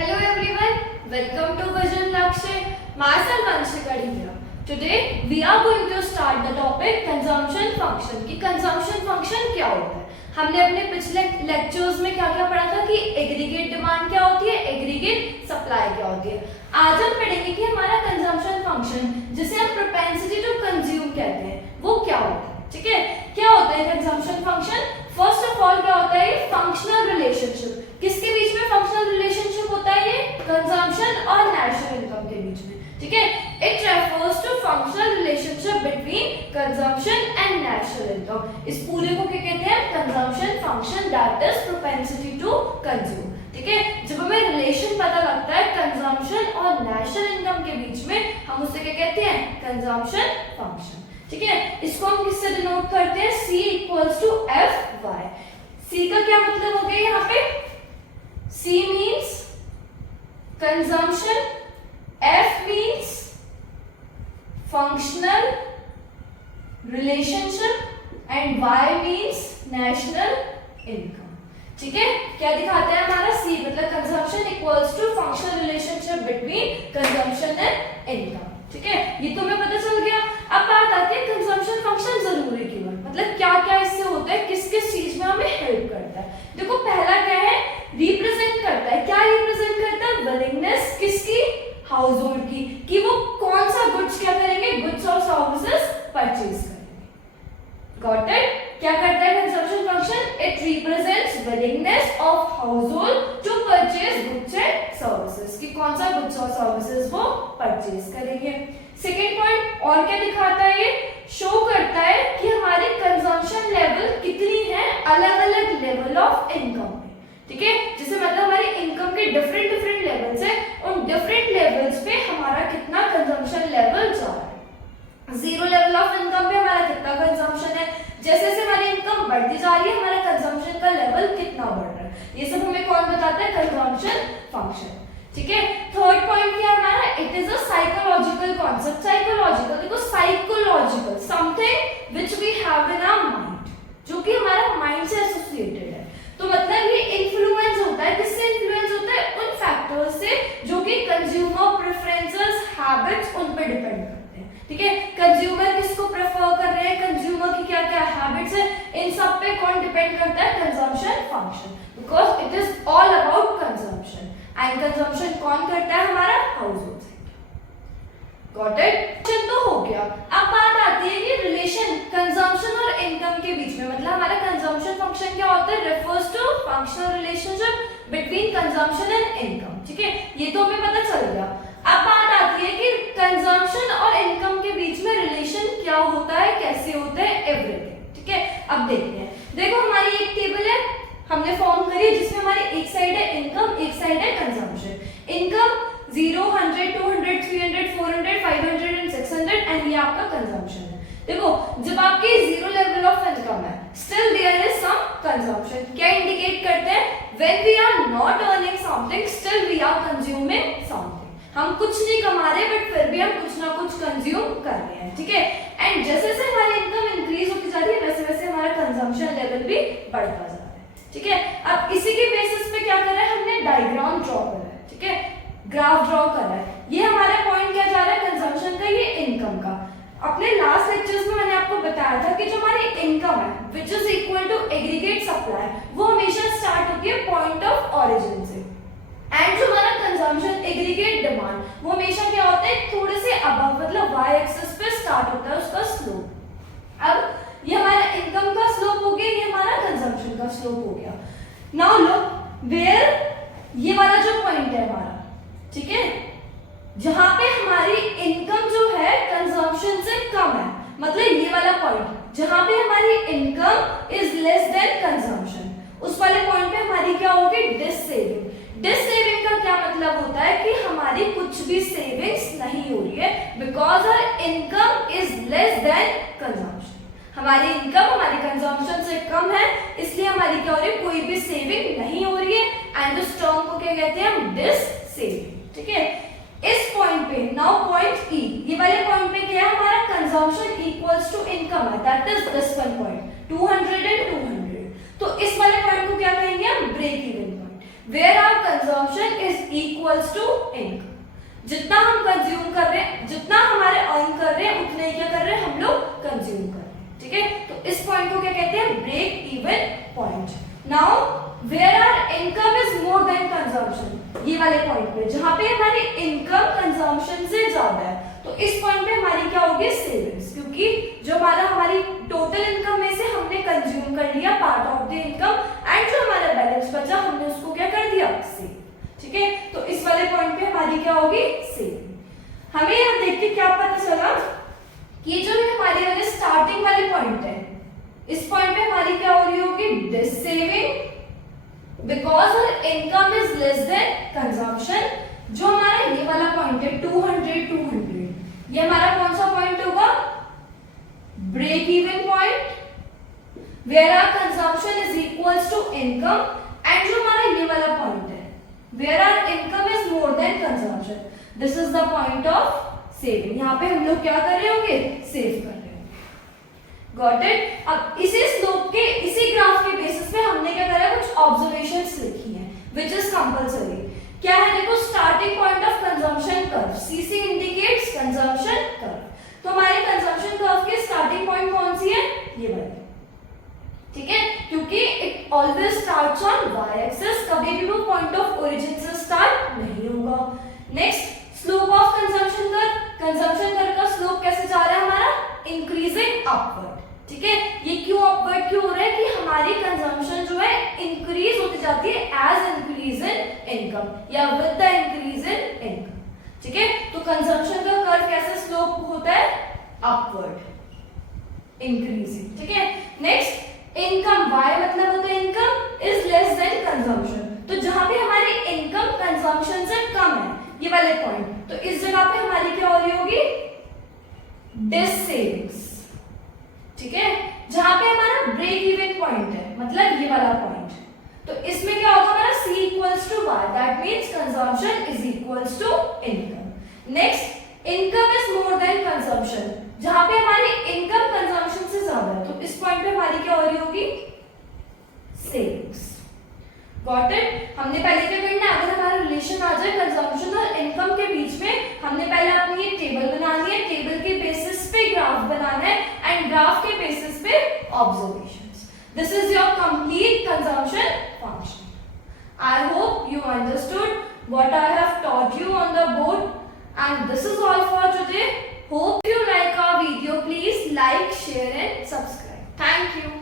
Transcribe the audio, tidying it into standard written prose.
Hello everyone, welcome to Vision Lakshay. Myself Anshika here. Today we are going to start the topic consumption function. कि consumption function क्या होता है? हमने अपने पिछले लेक्चर्स में क्या क्या पढ़ा था कि एग्रीगेट डिमांड क्या होती है, एग्रीगेट सप्लाई क्या होती है. आज हम पढ़ेंगे कि हमारा कंजम्पशन फंक्शन जिसे हम प्रोपेंसिटी टू कंज्यूम कहते हैं वो क्या होता है. ठीक है, क्या होता है consumption function? First of all क्या होता है? Functional relationship. किसके बीच में फंक्शनल रिलेशनशिप होता है? ये कंजम्पशन और नेशनल इनकम के बीच में. ठीक है, it refers to functional relationship between consumption and national income. इस पूरे को क्या कहते हैं? Consumption function, that is propensity to consume. ठीक है, जब हमें रिलेशन पता लगता है कंजम्पशन और नेशनल इनकम के बीच में, हम उसे क्या कहते हैं? Consumption function. ठीक है, इसको हम किससे डिनोट करते हैं? C equals to F Y. C का क्या मतलब हो गया यहाँ पे? C means consumption, F means functional relationship and Y means national income. ठीक है, क्या दिखाते हैं हमारा? C मतलब consumption equals to functional relationship between consumption and income. ठीक है, ये तो हमें पता चल गया. अब बात आती है कंजम्पशन फंक्शन जरूरी क्यों है, मतलब क्या क्या इससे होता है, किस किस चीज में हमें हेल्प करता है. देखो पहला क्या है? रिप्रेजेंट करता है. क्या रिप्रेजेंट करता है? विलिंगनेस किसकी? हाउस होल्ड की, कि वो कौन सा गुड्स क्या करेंगे? गुड्स और सर्विसेज परचेज करेंगे. Got it? क्या करता है consumption function? It represents willingness of household to purchase goods and services, कि कौन सा गुड्स और सर्विसेज वो परचेज करेंगे. सेकेंड पॉइंट और क्या दिखाता है? ये शो करता है कि हमारी कंजम्पशन लेवल कितनी है अलग अलग लेवल ऑफ इनकम पे. ठीक है, जैसे मतलब हमारी इनकम के डिफरेंट डिफरेंट लेवल्स है, उन डिफरेंट लेवल्स पे हमारा कितना कंजम्पशन लेवल जा रहा है. जीरो लेवल ऑफ इनकम पे हमारा कितना कंजम्पशन है, जैसे जैसे हमारी इनकम बढ़ती जा रही है हमारा कंजम्पशन का लेवल कितना बढ़ रहा है. ये सब हमें कौन बताता है? Consumption function. ठीक है, थर्ड पॉइंट क्या हमारा? It is a psychological concept. Psychological, देखो psychological something which we have in our mind, जो कि हमारा माइंड से एसोसिएटेड है. तो मतलब ये इन्फ्लुएंस होता है. किससे इन्फ्लुएंस होता है? उन फैक्टर्स से जो कि कंज्यूमर प्रेफरेंसेस, हैबिट्स उन पे डिपेंड करते हैं. ठीक है, कंज्यूमर किसको प्रेफर कर रहे हैं, कंज्यूमर की क्या क्या हैबिट्स है, इन सब पे कौन डिपेंड करता है? Consumption function, because it is all about consumption. And consumption कौन करता है? हमारा हाउस होल्ड. Got it? तो हो गया. अब बात आती है कि रिलेशन कंजम्पशन और इनकम के बीच में, मतलब हमारा कंजम्पशन फंक्शन क्या होता है? Refers to functional relationship between consumption and income. ठीक है, ये तो हमें पता चल गया. अब बात आती है कि कंजम्पशन और इनकम के बीच में रिलेशन क्या होता है, कैसे होता है, एवरीथिंग. ठीक है, अब देखते हैं. देखो हमारी एक टेबल है हमने फॉर्म करी है जिसमें हमारी एक साइड है इनकम, एक साइड है कंजम्पशन. इनकम 0, 100, 200, 300, 400, 500 एंड 600 एंड ये आपका कंजम्पशन है. देखो जब आपकी जीरो लेवल ऑफ इनकम है, still there is some consumption. क्या इंडिकेट करते हैं? When we are not earning something, still we are consuming something. हम कुछ नहीं कमा रहे बट फिर भी हम कुछ ना कुछ कंज्यूम कर रहे हैं. ठीक है, एंड जैसे जैसे हमारी इनकम इंक्रीज होती जा रही है वैसे वैसे हमारा कंजम्पशन लेवल भी बढ़ता जा रहा है. ठीक है, अब इसी के बेसिस पे क्या कर रहा है? हमने डायग्राम ड्रॉ करा है. ठीक है, ग्राफ ड्रॉ करा है. ये हमारा पॉइंट क्या जा रहा है? कंजम्पशन का, ये इनकम का. अपने लास्ट लेक्चर्स में मैंने आपको बताया था कि जो हमारी इनकम है which is equal to aggregate supply, वो हमेशा स्टार्ट होती है पॉइंट ऑफ ऑरिजिन से. एंड जो हमारा कंजम्पशन एग्रीगेट डिमांड वो हमेशा क्या होता है? थोड़े से अबव, मतलब y एक्सिस पे स्टार्ट होता है उसका स्लोप. अब ये हमारा इनकम का स्लोप हो गया, ये हमारा कंजम्पशन का स्लोप हो गया. नाउ लुक वेयर ये वाला जो पॉइंट है हमारा, ठीक है, जहां पे हमारी इनकम जो है कंजम्पशन से कम है, मतलब ये वाला पॉइंट जहां पे हमारी income is less than consumption, उस वाले पॉइंट पे हमारी क्या होगी? Dish saving. डिस सेविंग का क्या मतलब होता है? कि हमारी कुछ भी सेविंग्स नहीं हो रही है because our income is less than consumption. हमारी इनकम हमारी कंजम्पशन से कम है, इसलिए हमारी क्या हो रही है? कोई भी सेविंग नहीं हो रही है. एंड उस टर्म को क्या कहते हैं? हम डिस सेविंग. ठीक है, इस पॉइंट पे नाउ पॉइंट ई, ये वाले पॉइंट पे क्या है? हमारा कंजम्पशन इक्वल्स टू इनकम है, that is this one point 200 and 200. तो इस वाले पॉइंट को क्या कहेंगे हम? Break even point. Where our consumption is equals to income. जितना हम कंज्यूम कर रहे हैं, जितना हमारे अर्न कर रहे हैं, उतना ही क्या कर रहे हैं हम लोग कंज्यूम कर रहे हैं। ठीक है, तो इस पॉइंट को क्या कहते हैं? Break even point. Now where our income is more than consumption, ये वाले पॉइंट पे जहां पे हमारी इनकम कंजम्पशन से ज्यादा है, तो इस पॉइंट पे हमारी क्या होगी? सेविंग्स, क्योंकि जो हमारी टोटल इनकम में से हमने कंज्यूम कर लिया part of the income, and जो हमारा बैलेंस बचा हमने उसको क्या कर दिया? सेव। ठीक है, तो इस वाले पॉइंट पे हमारी क्या होगी? सेव। हमें यहां देख के क्या पता चला कि जो हमारे वाले स्टार्टिंग वाले पॉइंट है, इस पॉइंट पे हमारी क्या हो रही होगी? Dissaving, because our income is less than consumption. जो हमारा ये वाला पॉइंट है 200, ये हमारा कौन सा पॉइंट होगा? Break even point, where our consumption is equals to income, and जो हमारा ये वाला पॉइंट है where our income is more than consumption, this is the point of saving. यहाँ पे हम लोग क्या कर रहे होंगे? सेव कर रहे होंगे। Got it? अब इसी स्लोप के, इसी ग्राफ के बेसिस पे हमने क्या करा? कुछ ऑब्जर्वेशंस लिखी हैं व्हिच इज कंपलसरी। क्या है? देखो, starting point of consumption curve, CC indicates consumption curve. तो हमारे कंजम्पशन कर्व के स्टार्टिंग पॉइंट कौन सी है? ये वाली। ठीक है, क्योंकि it always starts on Y axis, कभी भी वो पॉइंट ऑफ ओरिजिन से स्टार्ट नहीं होगा। Next, slope of consumption curve, consumption curve का स्लोप कैसे जा रहा है हमारा? Increasing upward. ठीक है, ये क्यों अपवर्ड क्यों हो रहा है? कि हमारी कंजम्पशन जो है इंक्रीज होती जाती है एज इंक्रीज इन इनकम या with the increase in income. ठीक है, तो कंजम्पशन का कर्व कैसे स्लोप होता है? Upward, increasing. ठीक है, नेक्स्ट, इनकम, वाई मतलब होता है income is less than consumption. तो जहां पे हमारी इनकम कंजम्पशन से कम है, ये वाले पॉइंट, तो इस जगह पे हमारी क्या हो रही होगी? Dissavings. ठीक है, जहां पे हमारा ब्रेक इवन पॉइंट है, मतलब ये वाला पॉइंट, तो इसमें क्या होगा हमारा? C equals to Y, that means consumption is equals to income. Next, income is more than consumption, जहां पे हमारी इनकम कंजम्पशन से ज्यादा है, तो इस पॉइंट पे हमारी क्या हो रही होगी? सेविंग्स। Got it? हमने पहले क्या करना है? अगर हमारा रिलेशन आ जाए कंजम्पशन और इनकम के बीच में, हमने पहले अपनी ये टेबल बनानी है, टेबल के बेसिस पे ग्राफ बनाना है, एंड ग्राफ के बेसिस पे observations. This is your complete consumption function. I hope you understood what I have taught you on the board, and this is all for today. Hope you like our video. Please like, share and subscribe. Thank you.